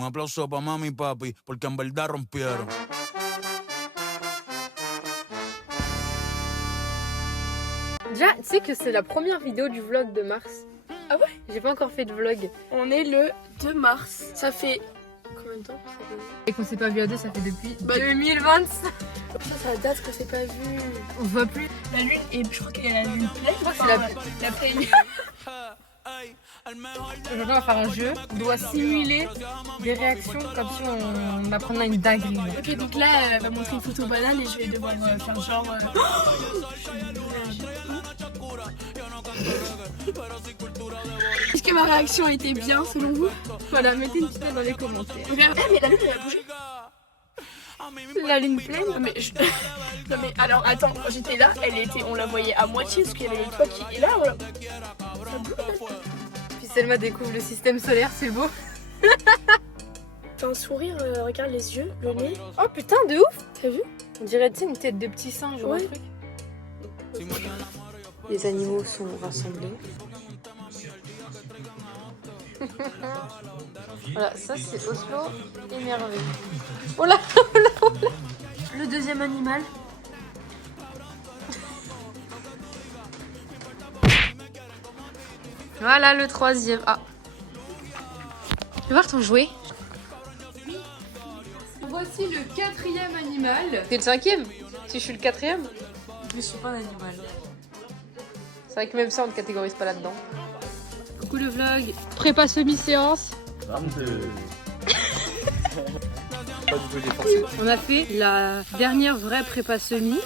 Un aplauso para mami y papi, porque en verdad rompieron. Déjà, tu sais que c'est la première vidéo du vlog de mars. Ah ouais? J'ai pas encore fait de vlog. On est le 2 mars. Ça fait combien de temps? Et qu'on s'est pas vu à deux, ça fait depuis 2025. Putain, ça date qu'on s'est pas vu. On se voit plus. La lune, et je crois qu'il y a la lune pleine. Je crois que c'est la pleine. Aujourd'hui, on va faire un jeu. On doit simuler des réactions comme si on apprenait une dinguerie. Ok, donc là, elle va montrer une photo banane et je vais devoir faire genre. Est-ce que ma réaction a été bien selon vous? Voilà, mettez une petite note dans les commentaires. Regarde, mais la lune elle a bougé. La lune pleine. Non mais, non mais alors attends, quand j'étais là, on la voyait à moitié parce qu'il y avait le toit qui est là. Voilà. Ça bouge. Puis Selma découvre le système solaire, c'est beau. T'as un sourire, regarde les yeux, le nez. Oh putain, de ouf. T'as vu? On dirait une tête de petit singe ou un Ouais. truc. Les animaux sont rassemblés. Voilà, ça c'est Oslo énervé. Oh là, oh là, oh là. Le deuxième animal. Voilà le troisième. Ah. Tu veux voir ton jouet? Voici le quatrième animal. T'es le cinquième? Si je suis le quatrième? Je suis pas un animal. C'est vrai que même ça on ne catégorise pas là-dedans. Coucou le vlog. Prépa semi-séance. On a fait la dernière vraie prépa semi.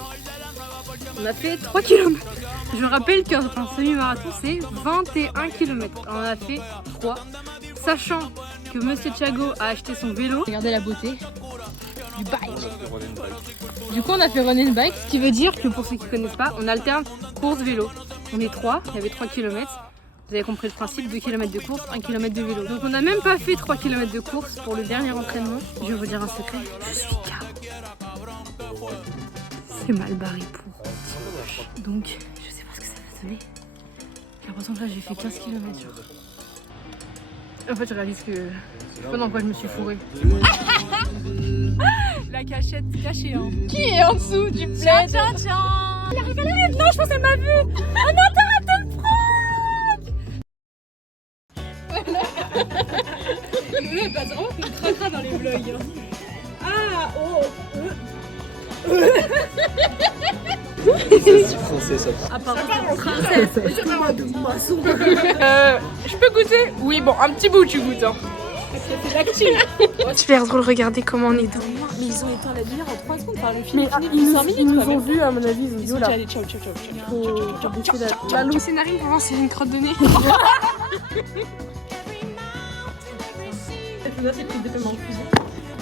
On a fait 3 km. Je rappelle qu'un semi-marathon c'est 21 km. On en a fait 3. Sachant que Monsieur Thiago a acheté son vélo. Regardez la beauté du bike. Du coup on a fait run and bike. Ce qui veut dire que pour ceux qui ne connaissent pas, on alterne course vélo. On est 3, il y avait 3 km. Vous avez compris le principe, 2 km de course, 1 km de vélo. Donc on n'a même pas fait 3 km de course pour le dernier entraînement. Je vais vous dire un secret, je suis KO. C'est mal barré pour dimanche. Donc je sais pas ce que ça va donner. J'ai l'impression que là j'ai fait 15 km genre. En fait je réalise que je sais pas dans quoi je me suis fourrée. La cachette cachée. Hein. Qui est en dessous du plaid? Tiens, tiens. Non, je pense qu'elle m'a vu. Oh non, t'arrêtes de me prendre. Mais pas vraiment qu'on cracra dans les vlogs. Ah, oh. C'est français ça. Apparemment princesse. C'est pas de maçon. Je peux goûter? Oui, bon, un petit bout tu goûtes. Hein. Super drôle, regardez comment on est dans. Mais ils ont éteint la lumière en 3 secondes, enfin le film Mais est fini ils depuis nous, 5 minutes. ils nous quoi, ont même. vu, à mon avis, ils ont Ils dit sont oh là. dit allez ciao ciao ciao ciao. Faut baisser la loupe. Scénarine pour voir si j'ai une crotte de nez.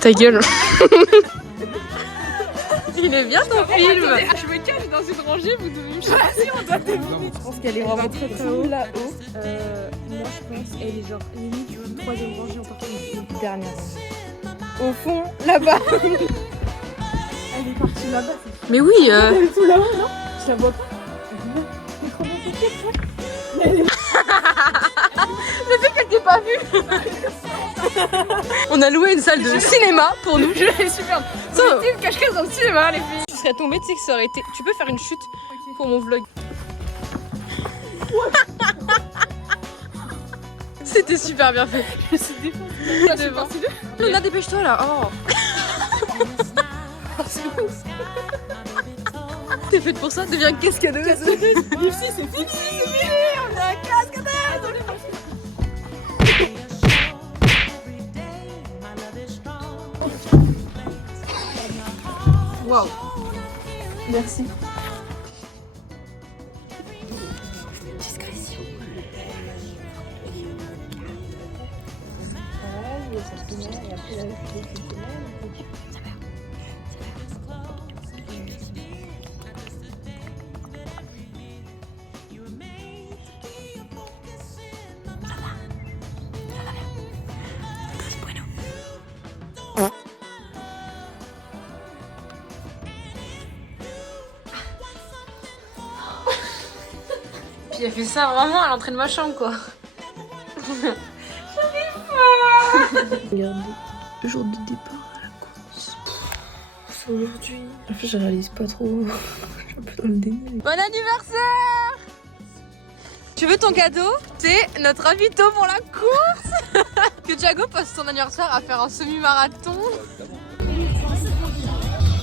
Ta gueule. Il est bien ton film. Je me cache dans une rangée, vous devez me chercher. Je pense qu'elle est vraiment très très haut. Là-haut. Moi je pense qu'elle est genre limite une troisième rangée en partant de dernière. Au fond, là-bas. Elle est partie là-bas. Mais oui. Elle est tout là-haut, non? Je la vois pas. Le fait qu'elle t'ait pas vu. On a loué une salle de cinéma pour nous. Super. Ça, Team cache-cache dans le cinéma, les filles. tu serais tombée, tu sais que ça aurait été. Tu peux faire une chute pour mon vlog. C'était super bien fait. Je suis défoncée. Devant. Luna, dépêche-toi là. Oh. T'es faite pour ça, deviens cascadeuse. Ici, c'est fini. On a un casque d'air. Waouh. Merci. Puis elle fait ça vraiment à l'entrée de ma chambre quoi. Regardez, le jour de départ à la course. C'est aujourd'hui. En fait, je réalise pas trop. Je suis un peu dans le délire. Bon anniversaire! Tu veux ton cadeau? C'est notre ravito pour la course. Que Thiago passe son anniversaire à faire un semi-marathon.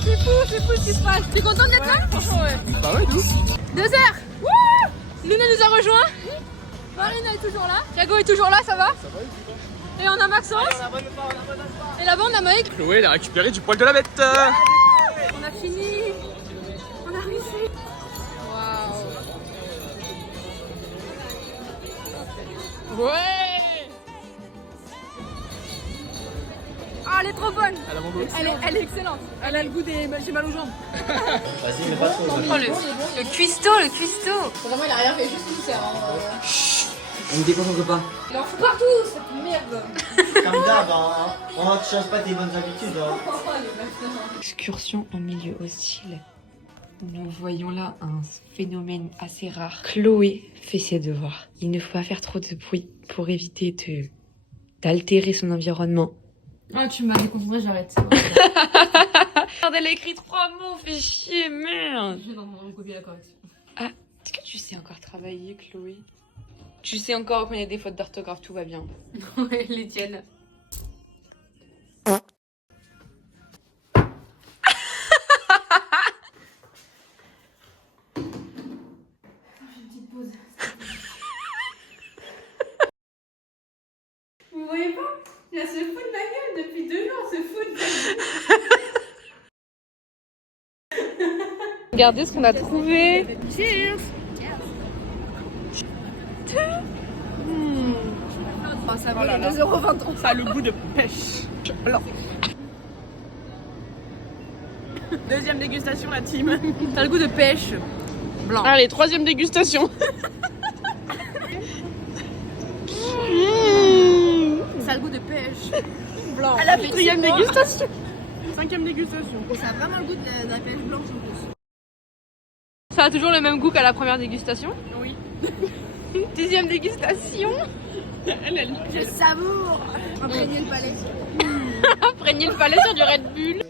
C'est fou ce qui se passe. T'es content d'être là? Franchement ouais. Bah ouais, d'où? 2 heures. Wouh! Luna nous a rejoint. Marina est toujours là. Thiago est toujours là, ça va? Ça va. Et on a Maxence. Et là-bas on a Mike. Chloé, elle a récupéré du poil de la bête. On a fini. On a réussi. Waouh. Ouais. Ah, elle est trop bonne. Elle est excellente. Elle a le goût des... J'ai mal aux jambes. Vas-y, mais pas trop. Oh, le cuistot, le cuistot. Vraiment, il a rien fait, juste nous sert. Hein. On ne déconcentre pas. Il en fout partout, cette merde. Comme d'hab, hein. On ne change pas tes bonnes habitudes. Hein. Excursion en milieu hostile. Nous voyons là un phénomène assez rare. Chloé fait ses devoirs. Il ne faut pas faire trop de bruit pour éviter d'altérer son environnement. Ah, tu m'as déconcentré, j'arrête. Merde, elle a écrit 3 mots, fait chier, merde. Je vais recopier la correction. Ah, est-ce que tu sais encore travailler, Chloé? Tu sais encore reconnaître des fautes d'orthographe, tout va bien. Ouais, les tiennes. Vous voyez pas? Il a se fout de ma gueule depuis 2 jours, se fout de ma gueule. Regardez ce qu'on a trouvé. Cheers. Oh, ça va, 2,23 €. Ça a le goût de pêche. Alors. Deuxième dégustation, la team. Ça a le goût de pêche. Blanc. Allez, 3e dégustation. Ça a le goût de pêche. Blanc. À la 4e dégustation. 5e dégustation. Ça a vraiment le goût de la pêche blanche en plus. Ça a toujours le même goût qu'à la première dégustation. Oui. 10e dégustation. Je savoure. Imprégner le palais. Imprégner le palais sur du Red Bull.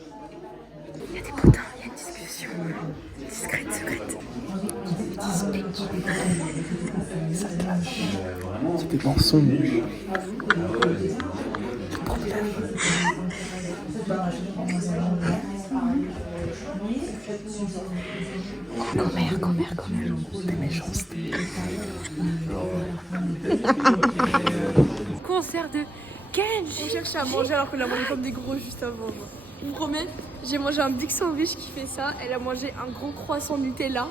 Il y a des potins, il y a une discussion discrète, secrète. C'est des mensonges. Commère. Des méchancetés. Concert de Kenji. On cherchait à manger alors qu'on a mangé comme des gros juste avant. Je vous promets, j'ai mangé un big sandwich qui fait ça. Elle a mangé un gros croissant Nutella. Là,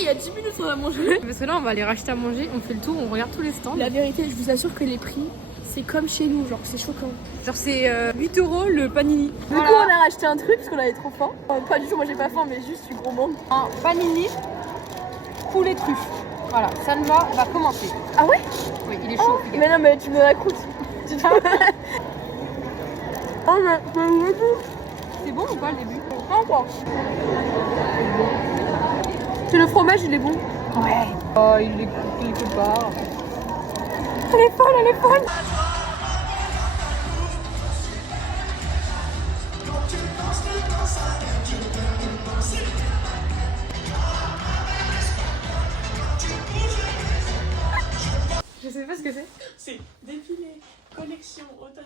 il y a 10 minutes, on a mangé. Parce que là, on va aller racheter à manger. On fait le tour, on regarde tous les stands. La vérité, je vous assure que les prix, c'est comme chez nous. Genre, c'est choquant. Genre, c'est 8 € le panini. Du coup, on a racheté un truc parce qu'on avait trop faim. Pas du tout, moi j'ai pas faim, mais juste je suis gros manque. Un panini poulet truffe. Voilà, ça va commencer. Ah ouais? Oui, il est chaud. Oh, mais non, mais tu me la croûte. Oh, mais C'est bon ou pas le début? pas encore. C'est le fromage, il est bon. Ouais. Oh, il est coupé quelque part. Elle est folle. Je sais pas ce que c'est. C'est défilé, collection, automne.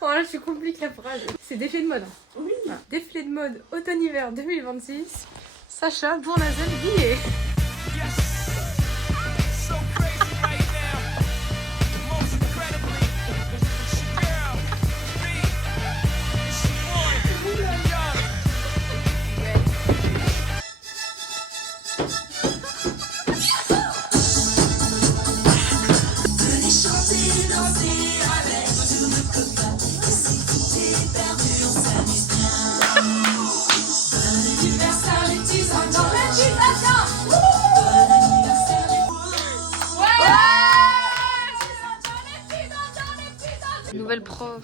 Oh là, je complique la phrase. C'est défilé de mode. Oui. Voilà. Défilé de mode automne-hiver 2026. Sacha Bournazel-Guillet. Nouvelle prof.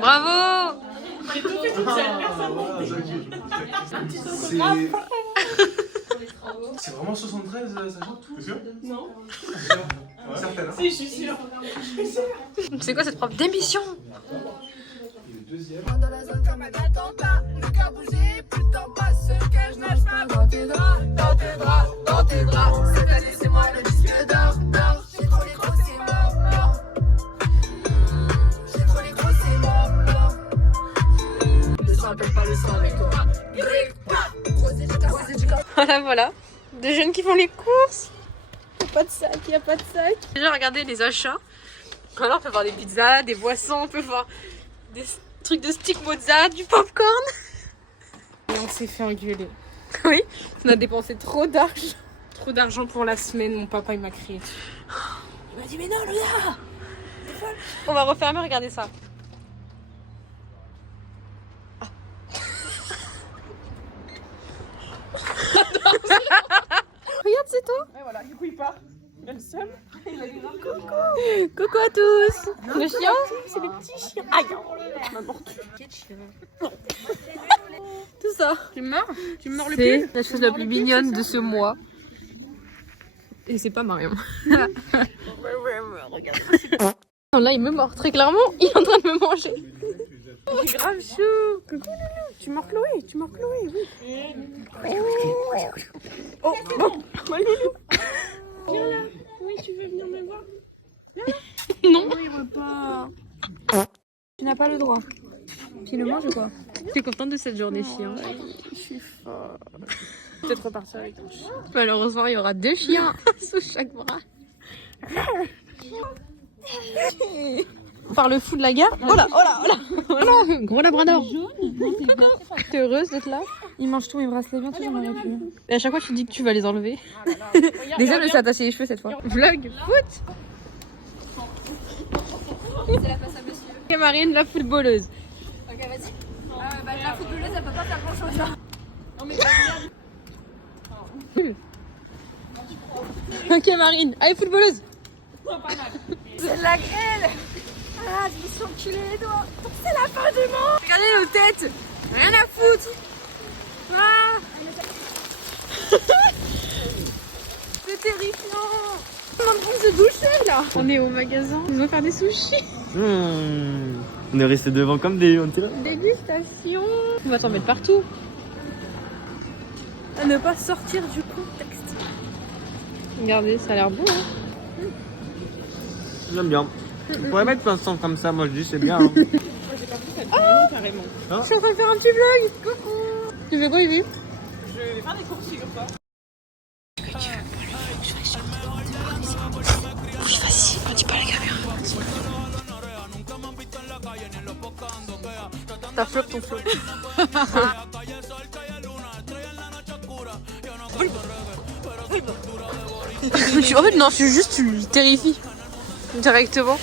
Bravo. C'est vraiment 73, Sacha? T'es sûr? Non. Certain? certaine. Hein. Si, je suis sûre. C'est quoi cette prof d'émission? Dans la zone comme un attentat, le cœur bougé, plus le temps passe, que je nage pas dans tes draps, dans tes draps, dans tes draps. Cette année c'est moi le disque d'or, d'or. J'ai trop les gros, c'est mort, mort. J'ai trop les gros, c'est mort, mort. Le sang pète pas le sang avec toi. Voilà. Des jeunes qui font les courses. Y'a pas de sac, y'a pas de sac. Déjà, regardez les achats. Alors, on peut voir des pizzas, des boissons, on peut voir des trucs de stick mozza, du popcorn. Et on s'est fait engueuler. Oui. On a dépensé trop d'argent. Trop d'argent pour la semaine, mon papa il m'a crié. Il m'a dit mais non Lola. On va refermer, regardez ça. Regarde, c'est toi. Ouais voilà, du coup il part. Il a le seum. Il a les jambes. Coucou à tous. Le chien? C'est des petits chiens. Aïe. Ma mortu. Tout ça. Tu me mords? Tu me mords le C'est pull? la chose la plus mignonne de ce mois. Et c'est pas Marion. Non, là, il me mord très clairement. Il est en train de me manger. Il est grave chou. Coucou Loulou. Tu mords Chloé. Tu mords Chloé, oui. Oh, bon. Ma Loulou. Viens là. Oui, tu veux venir me voir? Non. Il veut pas. Tu n'as pas le droit. Tu le manges ou quoi? Tu es contente de cette journée chien? Je suis folle. Peut-être repartir avec ton chien. Malheureusement, il y aura 2 chiens sous chaque bras. Par le fou de la gare. Oh là, oh là, oh là, oh là. Gros labrador. T'es heureuse d'être là? Il mange tous mes bracelets, bien toujours dans la pub. Et à chaque fois, tu dis que tu vas les enlever. Déjà, je me suis attaché les cheveux cette fois. Vlog foot. C'est la face à monsieur. Et Marine, la footballeuse. Ok, vas-y. La footballeuse, elle peut pas faire grand chose là. Ok, Marine. Allez, footballeuse. C'est de la grêle. Ah, je me suis enculé les doigts. C'est la fin du monde. Regardez nos têtes. Rien à foutre. Ah. C'est terrifiant. On est en train de se doucher là. On est au magasin. Ils vont faire des sushis. On est resté devant comme des... On était là. Dégustation. On va t'en mettre partout. À ne pas sortir du contexte. Regardez, ça a l'air beau. Hein. J'aime bien. On pourrait mettre plein de sang comme ça, moi je dis c'est bien. Hein. Carrément. Je suis en train de faire un petit vlog. Coucou. Tu fais quoi, Yvi? Je vais faire des courses, figure-toi. Vas-y, on dit pas la caméra. T'as flop ton flop. En fait, non, c'est juste, tu le terrifies directement.